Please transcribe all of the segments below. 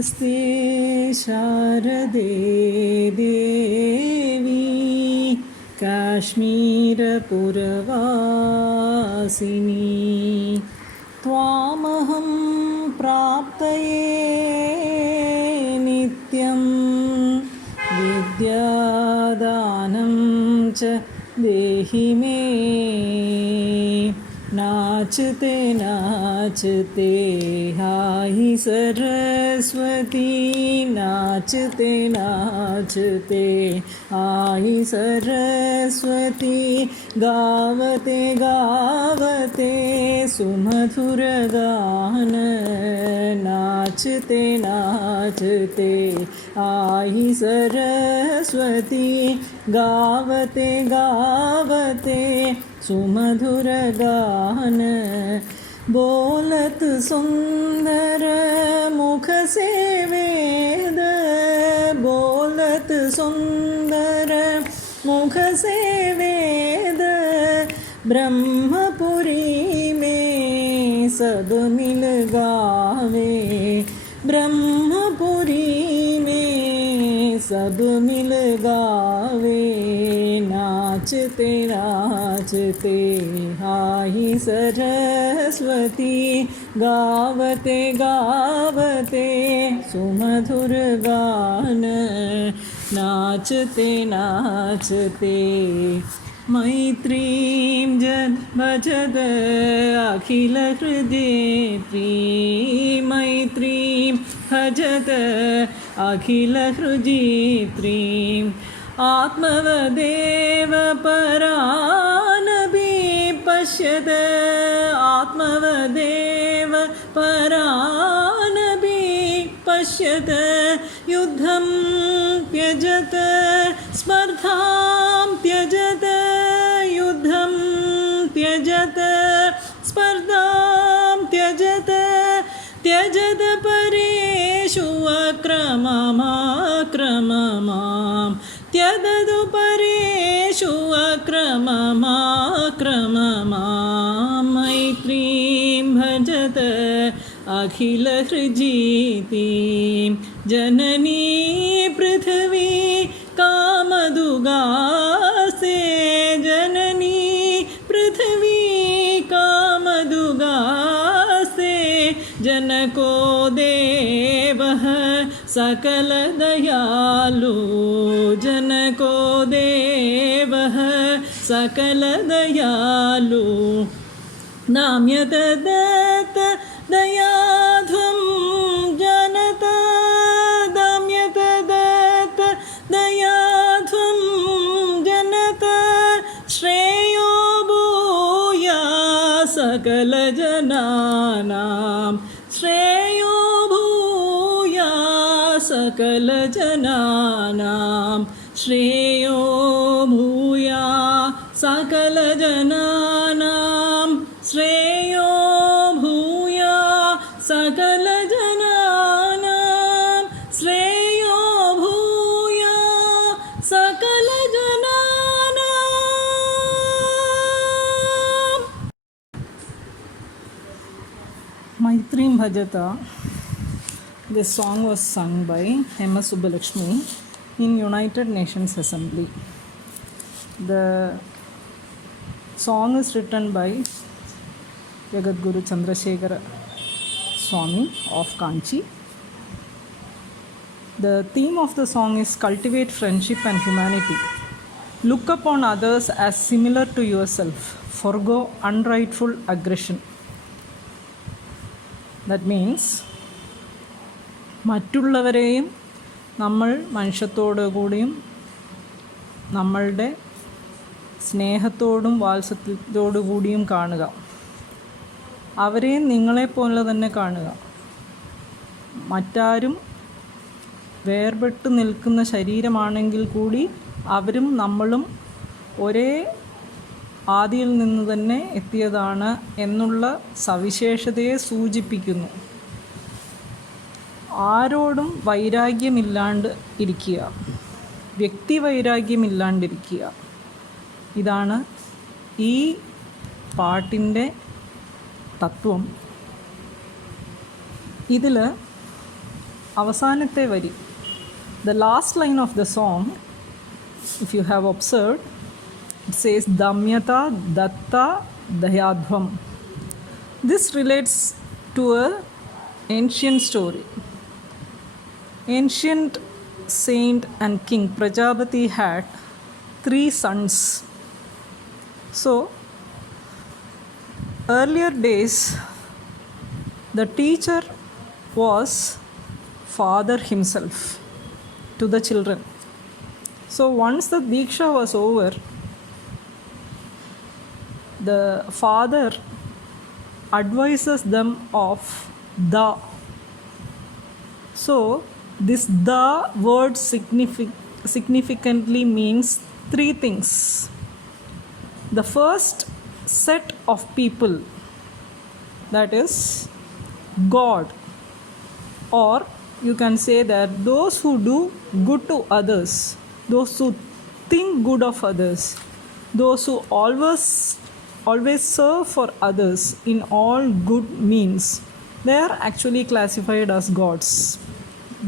नमस्ते शारदे देवी काश्मीरपुरवासिनी त्वामहं प्राप्तये नित्यं विद्यादानं च देहि मे नाचते नाचते हाहि सरस्वती नाचते नाचते हाहि सरस्वती गावते गावते सुमधुरगान नाचते नाचते हाहि सरस्वती गावते गावते सुमधुरगान बोलत सुंदर मुख से वेद बोलत सुंदर मुख से वेद ब्रह्मपुरी में सब मिल गावे ब्रह्मपुरी में सब मिल गावे नाचते नाचते हाहि सरस्वती गावते गावते सुमधुर गान नाचते नाचते मैत्रीं जन भजत अखिल हृदयेत्री मैत्रीं भजत अखिल हृदयेत्रीं आत्मवदेव परानपि पश्यत आत्मवदेव परानपि पश्यत युद्धं त्यजत स्पर्धां त्यजत युद्धं त्यजत स्पर्धां त्यजत त्यजत परेषु अक्रममाक्रममां त्यजतु परेषु अक्रममाक्रममां मैत्रीं भजत अखिलहृजीतीं जननी पृथिवी कामदुगासे जननी पृथिवी कामदुगासे जनको देवः सकल दयालु जनको देवः सकल दयालु नाम्यत दत्त दयाध्वं जनत दाम्यत दत्त दयाध्वं जनत श्रेयो भूया सकल जनानां श्रेयो भूया सकल जनानां श्रेयो भूया सकल जनानां श्रेयो भूया सकल जनानां श्रेयो भूया सकल जनानां. Maitrim Bhajata. This song was sung by M.S. Subbulakshmi in United Nations Assembly. The song is written by Jagadguru Chandrasekhara Swami of Kanchi. The theme of the song is cultivate friendship and humanity. Look upon others as similar to yourself. Forgo unrightful aggression. That means മറ്റുള്ളവരെയും നമ്മൾ മനുഷ്യത്തോടു കൂടിയും നമ്മളുടെ സ്നേഹത്തോടും വാത്സല്യത്തോടു കൂടിയും കാണുക. അവരെയും നിങ്ങളെപ്പോലെ തന്നെ കാണുക. മറ്റാരും വേർപെട്ട് നിൽക്കുന്ന ശരീരമാണെങ്കിൽ കൂടി അവരും നമ്മളും ഒരേ ആദിയിൽ നിന്ന് തന്നെ എത്തിയതാണ് എന്നുള്ള സവിശേഷതയെ സൂചിപ്പിക്കുന്നു. ആരോടും വൈരാഗ്യമില്ലാണ്ട് ഇരിക്കുക, വ്യക്തി വൈരാഗ്യമില്ലാണ്ടിരിക്കുക. ഇതാണ് ഈ പാട്ടിൻ്റെ തത്വം. ഇതിൽ അവസാനത്തെ വരി, the last line of the song, if you have observed, it says Damyata Datta Dayadhvam. This relates to a ancient story. Ancient saint and king Prajapati had 3 sons. So earlier days the teacher was father himself to the children. So once the Diksha was over, the father advises them of the. So this the word significantly means 3 things. The first set of people, that is God, or you can say that those who do good to others, those who think good of others, those who always serve for others in all good means, they are actually classified as gods.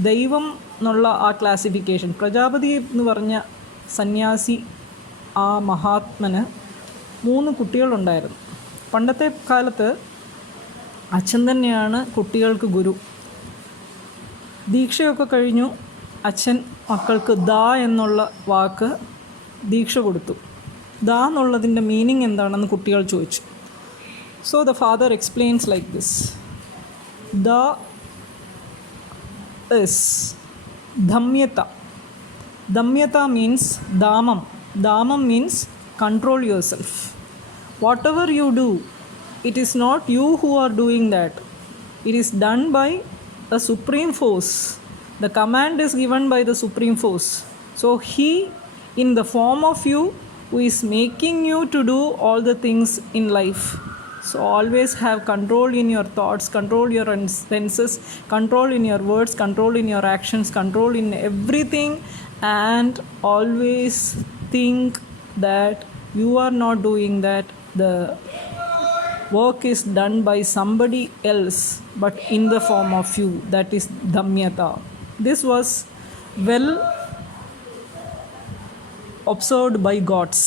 ദൈവം എന്നുള്ള ആ classification, Prajapati എന്ന് പറഞ്ഞ സന്യാസി, ആ മഹാത്മന് 3 കുട്ടികളുണ്ടായിരുന്നു. പണ്ടത്തെ കാലത്ത് അച്ഛൻ തന്നെയാണ് കുട്ടികൾക്ക് ഗുരു. ദീക്ഷയൊക്കെ കഴിഞ്ഞു അച്ഛൻ മക്കൾക്ക് ദാ എന്നുള്ള വാക്ക് ദീക്ഷ കൊടുത്തു. ദാ എന്നുള്ളതിൻ്റെ മീനിങ് എന്താണെന്ന് കുട്ടികൾ ചോദിച്ചു. So the father explains like this. The is Dhamyata. Dhamyata means Dhamam. Dhamam means control yourself. Whatever you do, it is not you who are doing that. It is done by a supreme force. The command is given by the supreme force. So he, in the form of you, who is making you to do all the things in life. So always have control in your thoughts, control your senses, control in your words, control in your actions, control in everything, and always think that you are not doing that. The work is done by somebody else, but in the form of you. That is Dhamyata. This was well observed by gods.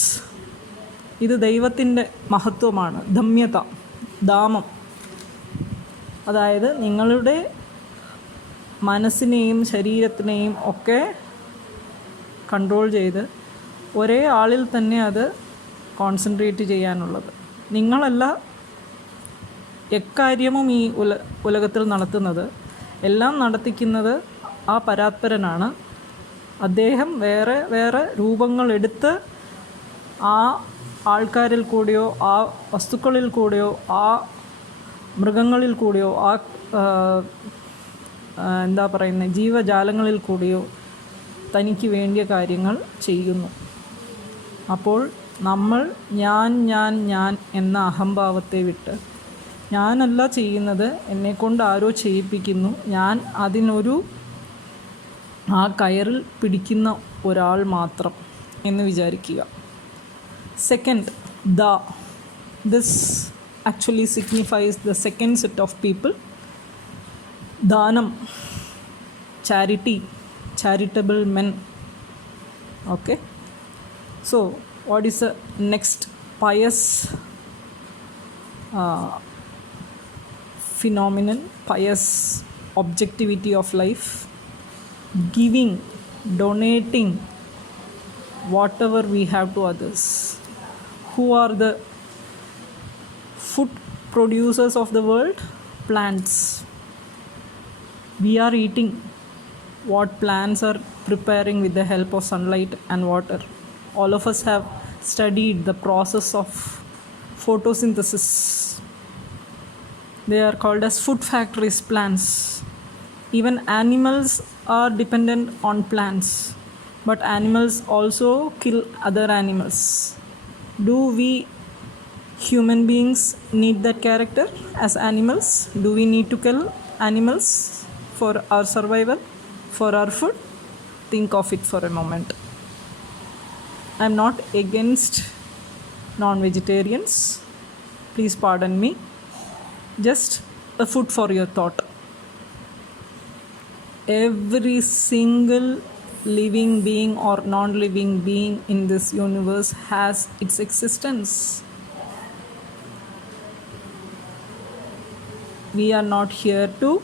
ഇത് ദൈവത്തിൻ്റെ മഹത്വമാണ്. ധമ്യത, ദാമം, അതായത് നിങ്ങളുടെ മനസ്സിനെയും ശരീരത്തിനെയും ഒക്കെ control ചെയ്ത് ഒരേ ആളിൽ തന്നെ അത് കോൺസെൻട്രേറ്റ് ചെയ്യാനുള്ളത്. നിങ്ങളല്ല എക്കാര്യവും ഈ ഉലകത്തിൽ നടത്തുന്നത്, എല്ലാം നടത്തിക്കുന്നത് ആ പരാത്പരനാണ്. അദ്ദേഹം വേറെ വേറെ രൂപങ്ങളെടുത്ത് ആ ആൾക്കാരിൽ കൂടെയോ ആ വസ്തുക്കളിൽ കൂടെയോ ആ മൃഗങ്ങളിൽ കൂടെയോ ആ എന്താ പറയുന്നത് ജീവജാലങ്ങളിൽ കൂടെയോ തനിക്ക് വേണ്ടിയ കാര്യങ്ങൾ ചെയ്യുന്നു. അപ്പോൾ നമ്മൾ ഞാൻ എന്ന അഹംഭാവത്തെ വിട്ട് ഞാനല്ല ചെയ്യുന്നത്, എന്നെക്കൊണ്ട് ആരോ ചെയ്യിപ്പിക്കുന്നു, ഞാൻ അതിനൊരു ആ കയറിൽ പിടിക്കുന്ന ഒരാൾ മാത്രം എന്ന് വിചാരിക്കുക. Second, the. This actually signifies the second set of people. Dhanam, charity, charitable men. Okay. So, what is the next pious phenomenon, pious objectivity of life? Giving, donating whatever we have to others. Who are the food producers of the world? Plants. We are eating what plants are preparing with the help of sunlight and water. All of us have studied the process of photosynthesis. They are called as food factories, plants. Even animals are dependent on plants, but animals also kill other animals. Do we human beings need that character as animals? Do we need to kill animals for our survival, for our food? Think of it for a moment. I am not against non-vegetarians. Please pardon me. Just a food for your thought. every single living being or non-living being in this universe has its existence. We are not here to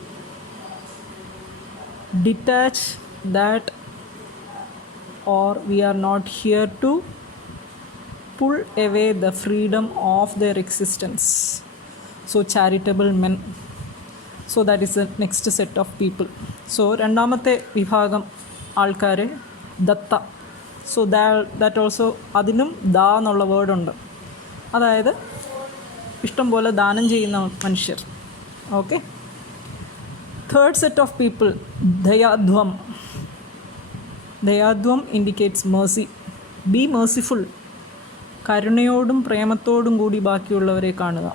detach that, or we are not here to pull away the freedom of their existence. So charitable men. So that is the next set of people. So രണ്ടാമത്തെ വിഭാഗം ആൾക്കാരെ Datta. So that also, അതിനും ദാ എന്നുള്ള വേർഡുണ്ട്. അതായത് ഇഷ്ടം പോലെ ദാനം ചെയ്യുന്ന മനുഷ്യർ. Okay. Third set of people, ദയാധ്വം. ദയാധ്വം ഇൻഡിക്കേറ്റ്സ് മേഴ്സി. Be merciful. കരുണയോടും പ്രേമത്തോടും കൂടി ബാക്കിയുള്ളവരെ കാണുക.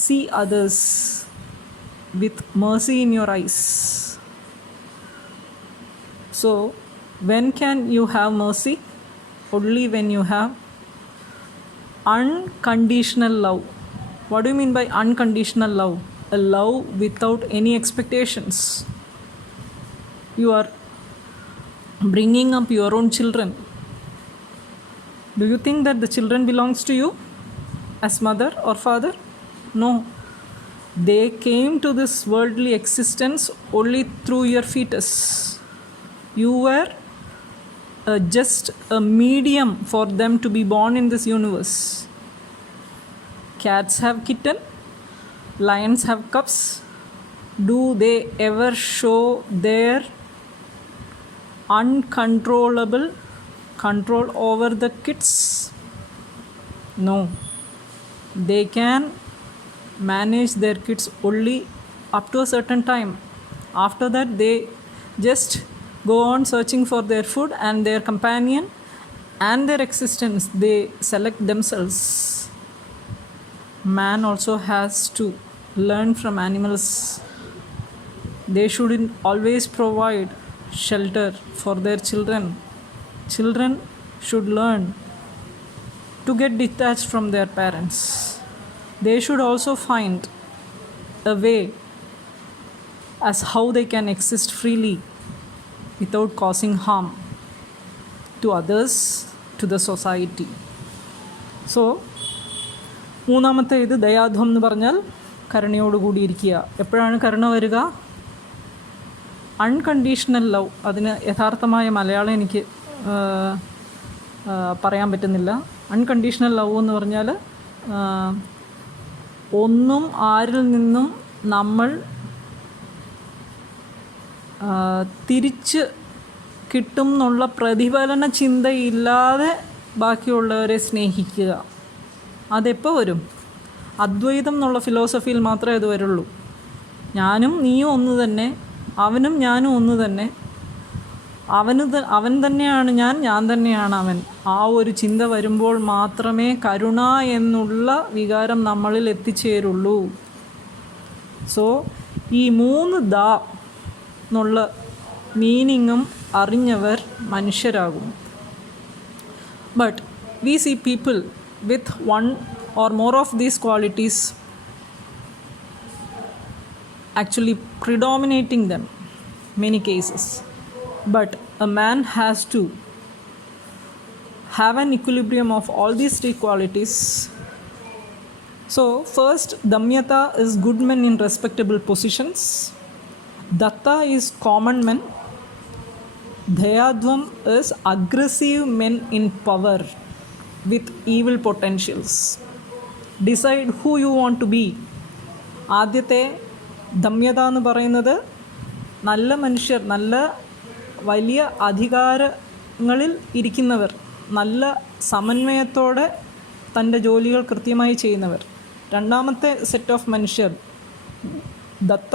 See others with mercy in your eyes. So when can you have mercy? Only when you have unconditional love. What do you mean by unconditional love? A love without any expectations. You are bringing up your own children. Do you think that the children belongs to you as mother or father? No. They came to this worldly existence only through your fetus. You were just a medium for them to be born in this universe. Cats have kitten, lions have cubs. Do they ever show their uncontrollable control over the kids? No. They can manage their kids only up to a certain time. After that they just go on searching for their food and their companion and their existence they select themselves. Man also has to learn from animals. They shouldn't always provide shelter for their children. Children should learn to get detached from their parents. They should also find a way as how they can exist freely without causing harm to others, to the society. So മൂന്നാമത്തെ ഇത് ദയാധ്വം എന്ന് പറഞ്ഞാൽ കരുണയോടുകൂടി ഇരിക്കുക. എപ്പോഴാണ് കരുണ വരിക? Unconditional love. അതിന് യഥാർത്ഥമായ മലയാളം എനിക്ക് പറയാൻ പറ്റുന്നില്ല. അൺകണ്ടീഷണൽ ലവ് എന്ന് പറഞ്ഞാൽ ഒന്നും ആരിൽ നിന്നും നമ്മൾ തിരിച്ച് കിട്ടും എന്നുള്ള പ്രതിഫലന ചിന്തയില്ലാതെ ബാക്കിയുള്ളവരെ സ്നേഹിക്കുക. അതെപ്പോൾ വരും? അദ്വൈതം എന്നുള്ള ഫിലോസഫിയിൽ മാത്രമേ അത് വരുള്ളൂ. ഞാനും നീയും ഒന്ന് തന്നെ, അവനും ഞാനും ഒന്ന് തന്നെ, അവൻ തന്നെയാണ് ഞാൻ, ഞാൻ തന്നെയാണ് അവൻ. ആ ഒരു ചിന്ത വരുമ്പോൾ മാത്രമേ കരുണ എന്നുള്ള വികാരം നമ്മളിൽ എത്തിച്ചേരുള്ളൂ. സോ ഈ മൂന്ന് ദാ എന്നുള്ള മീനിങ്ങും അറിഞ്ഞവർ മനുഷ്യരാകും. But we see people with one or more of these qualities actually predominating them many cases. But a man has to have an equilibrium of all these three qualities. So first, Damyata is good men in respectable positions. Datta is common men. Dayadhvam is aggressive men in power with evil potentials. Decide who you want to be. ആദ്യത്തെ ദമ്യത എന്ന് പറയുന്നത് നല്ല മനുഷ്യർ, നല്ല വലിയ അധികാരങ്ങളിൽ ഇരിക്കുന്നവർ, നല്ല സമന്വയത്തോടെ തൻ്റെ ജോലികൾ കൃത്യമായി ചെയ്യുന്നവർ. രണ്ടാമത്തെ സെറ്റ് ഓഫ് മനുഷ്യർ ദത്ത,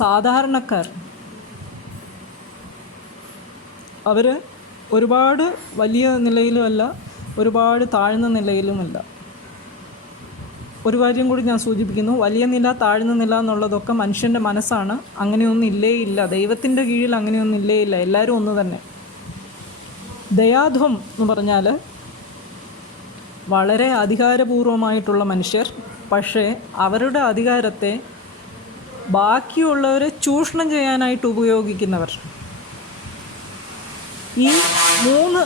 സാധാരണക്കാർ. അവർ ഒരുപാട് വലിയ നിലയിലുമല്ല, ഒരുപാട് താഴ്ന്ന നിലയിലുമല്ല. ഒരു കാര്യം കൂടി ഞാൻ സൂചിപ്പിക്കുന്നു, വലിയ നില താഴ്ന്ന നില എന്നുള്ളതൊക്കെ മനുഷ്യൻ്റെ മനസ്സാണ്. അങ്ങനെയൊന്നും ഇല്ല. ദൈവത്തിൻ്റെ കീഴിൽ അങ്ങനെയൊന്നും ഇല്ല. എല്ലാവരും ഒന്ന് തന്നെ. ദയാധ്വം എന്ന് പറഞ്ഞാൽ വളരെ അധികാരപൂർവമായിട്ടുള്ള മനുഷ്യർ, പക്ഷേ അവരുടെ അധികാരത്തെ ബാക്കിയുള്ളവരെ ചൂഷണം ചെയ്യാനായിട്ട് ഉപയോഗിക്കുന്നവർ. ഈ 3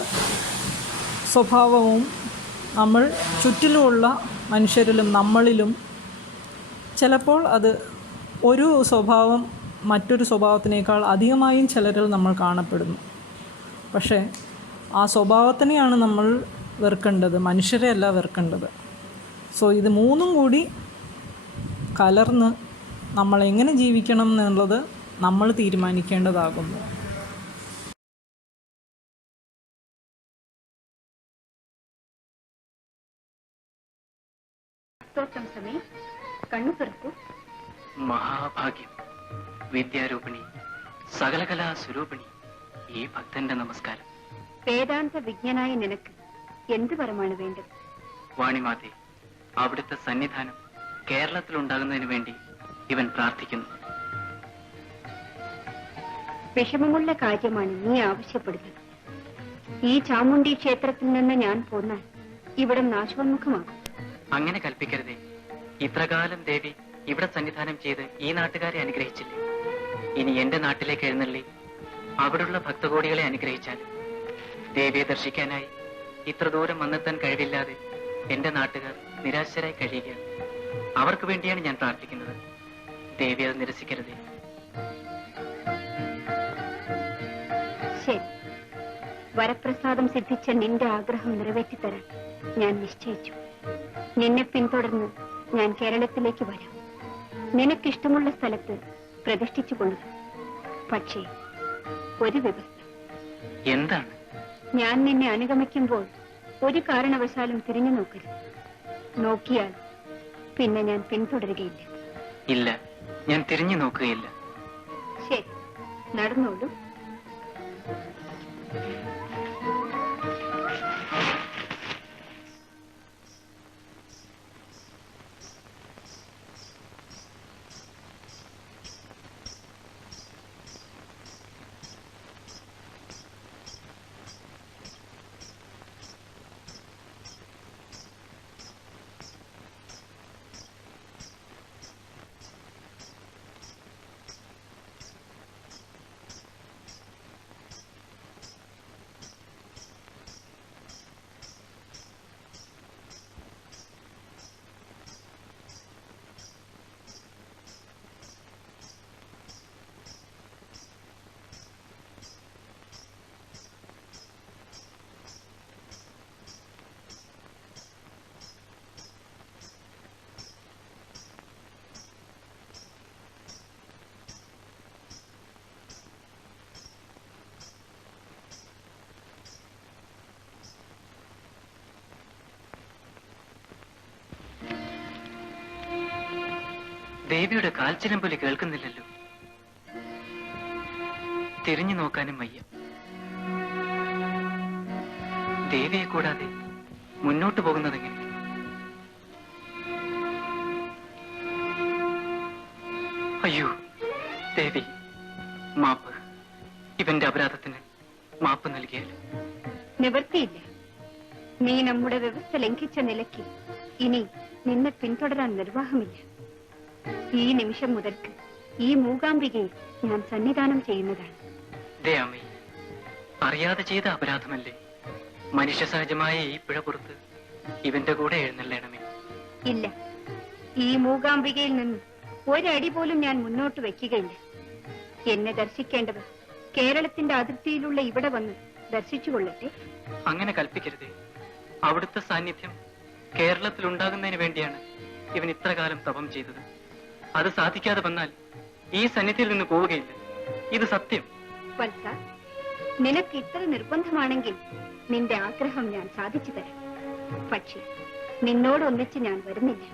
സ്വഭാവവും നമ്മൾ ചുറ്റിലുമുള്ള മനുഷ്യരിലും നമ്മളിലും ചിലപ്പോൾ അത് ഒരു സ്വഭാവം മറ്റൊരു സ്വഭാവത്തിനേക്കാൾ അധികമായും ചിലരിൽ നമ്മൾ കാണപ്പെടുന്നു. പക്ഷേ ആ സ്വഭാവത്തിനെയാണ് നമ്മൾ വെറുക്കേണ്ടത്, മനുഷ്യരെ അല്ല വെറുക്കേണ്ടത്. സോ ഇത് 3 കൂടി കലർന്ന് നമ്മൾ എങ്ങനെ ജീവിക്കണം എന്നുള്ളത് നമ്മൾ തീരുമാനിക്കേണ്ടതാകുന്നു. മഹാഭാഗ്യം, വിദ്യാരൂപിണി, സകലകലാ സ്വരൂപിണി, ഈ ഭക്തന്റെ നമസ്കാരം. വേദാന്ത വിജ്ഞനായ നിനക്ക് എന്ത് വരമാണ് വേണ്ടത്? വാണിമാതേ, അവിടുത്തെ സന്നിധാനം കേരളത്തിലുണ്ടാകുന്നതിന് വേണ്ടി ഇവൻ പ്രാർത്ഥിക്കുന്നു. വിഷമമുള്ള കാര്യമാണ് നീ ആവശ്യപ്പെടുന്നത്. ഈ ചാമുണ്ഡി ക്ഷേത്രത്തിൽ നിന്ന് ഞാൻ പോന്നാൽ ഇവിടെ നാശോന്മുഖമാകും. അങ്ങനെ കൽപ്പിക്കരുതേ. ഇത്രകാലം ദേവി ഇവിടെ സന്നിധാനം ചെയ്ത് ഈ നാട്ടുകാരെ അനുഗ്രഹിച്ചില്ലേ? ഇനി എന്റെ നാട്ടിലേക്ക് എഴുന്നള്ളി അവിടുള്ള ഭക്തകോടികളെ അനുഗ്രഹിച്ചാൽ ദേവിയെ ദർശിക്കാനായി ഇത്ര ദൂരം വന്നെത്താൻ കഴിവില്ലാതെ എന്റെ നാട്ടുകാർ നിരാശരായി കഴിയുകയാണ്. അവർക്ക് വേണ്ടിയാണ് ഞാൻ പ്രാർത്ഥിക്കുന്നത്. ദേവി അത് നിരസിക്കരുതേ. ശരി, വരപ്രസാദം സിദ്ധിച്ച നിന്റെ ആഗ്രഹം നിറവേറ്റിത്തരാൻ ഞാൻ നിശ്ചയിച്ചു. നിന്നെ പിന്തുടർന്ന് ഞാൻ കേരളത്തിലേക്ക് വരാം. നിനക്കിഷ്ടമുള്ള സ്ഥലത്ത് പ്രതിഷ്ഠിച്ചു കൊള്ളുക. പക്ഷേ ഒരു വ്യവസ്ഥ. എന്താണ്? ഞാൻ നിന്നെ അനുഗമിക്കുമ്പോൾ ഒരു കാരണവശാലും തിരിഞ്ഞു നോക്കരുത്. നോക്കിയാൽ പിന്നെ ഞാൻ പിന്തുടരുകയില്ല. ഇല്ല, ഞാൻ തിരിഞ്ഞു നോക്കുകയില്ല. ശരി, നടന്നോളൂ. ദേവിയുടെ കാൽച്ചിലമ്പൊലി കേൾക്കുന്നില്ലല്ലോ. തിരിഞ്ഞു നോക്കാനും വയ്യ. ദേവിയെ കൂടാതെ മുന്നോട്ട് പോകുന്നതെങ്ങനെ? അയ്യോ ദേവി, മാപ്പ്. ഇവന്റെ അപരാധത്തിന് മാപ്പ് നൽകിയാൽ നിവൃത്തിയില്ല. നീ നമ്മുടെ വ്യവസ്ഥ ലംഘിച്ച നിലയ്ക്ക് ഇനി നിന്നെ പിന്തുടരാൻ നിർവാഹമില്ല. ഈ നിമിഷം മുതൽക്ക് ഈ മൂകാംബികയിൽ ഞാൻ സന്നിധാനം ചെയ്യുന്നതാണ്. ദയാമേ, അറിയാതെ ചെയ്ത അപരാധമല്ലേ? മനുഷ്യ സഹജമായ ഈ പിഴ പുറത്ത് ഇവന്റെ കൂടെ എഴുന്നള്ളണമേ. ഇല്ല, ഈ മൂകാംബികയിൽ നിന്ന് ഒരടി പോലും ഞാൻ മുന്നോട്ട് വെക്കുകയില്ല. എന്നെ ദർശിക്കേണ്ടവർ കേരളത്തിന്റെ അതിർത്തിയിലുള്ള ഇവിടെ വന്ന് ദർശിച്ചു കൊള്ളട്ടെ. അങ്ങനെ കൽപ്പിക്കരുതേ. അവിടുത്തെ സാന്നിധ്യം കേരളത്തിൽ ഉണ്ടാകുന്നതിന് വേണ്ടിയാണ് ഇവൻ ഇത്രകാലം തപം ചെയ്തത്. അത് സാധിക്കാതെ വന്നാൽ ഈ സന്നിധിയിൽ നിന്ന് പോവുകയില്ല. ഇത് സത്യം. വത്സ, നിനക്ക് ഇത്ര നിർബന്ധമാണെങ്കിൽ നിന്റെ ആഗ്രഹം ഞാൻ സാധിച്ചു തരാം. പക്ഷേ നിന്നോടൊന്നിച്ച് ഞാൻ വരുന്നില്ല.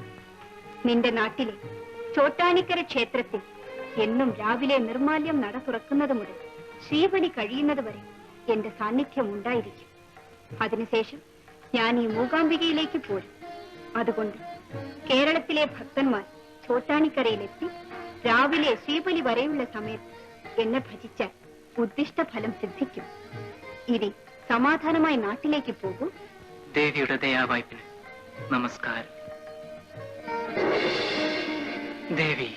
നിന്റെ നാട്ടിലെ ചോട്ടാനിക്കര ക്ഷേത്രത്തിൽ എന്നും രാവിലെ നിർമാല്യം നട തുറക്കുന്നത് മുതൽ ശ്രീബലി കഴിയുന്നത് വരെ എന്റെ സാന്നിധ്യം ഉണ്ടായിരിക്കും. അതിനുശേഷം ഞാൻ ഈ മൂകാംബികയിലേക്ക് പോരും. അതുകൊണ്ട് കേരളത്തിലെ ഭക്തന്മാർ ചോട്ടാനിക്കരയിലെത്തി രാവിലെ ശ്രീബലി വരെയുള്ള സമയത്ത് എന്നെ ഭജിച്ചാൽ ഉദ്ദിഷ്ട ഫലം സിദ്ധിക്കും. ഇനി സമാധാനമായി നാട്ടിലേക്ക് പോകൂ. ദേവിയുടെ ദയാവായ്പിന് നമസ്കാരം. ദേവി.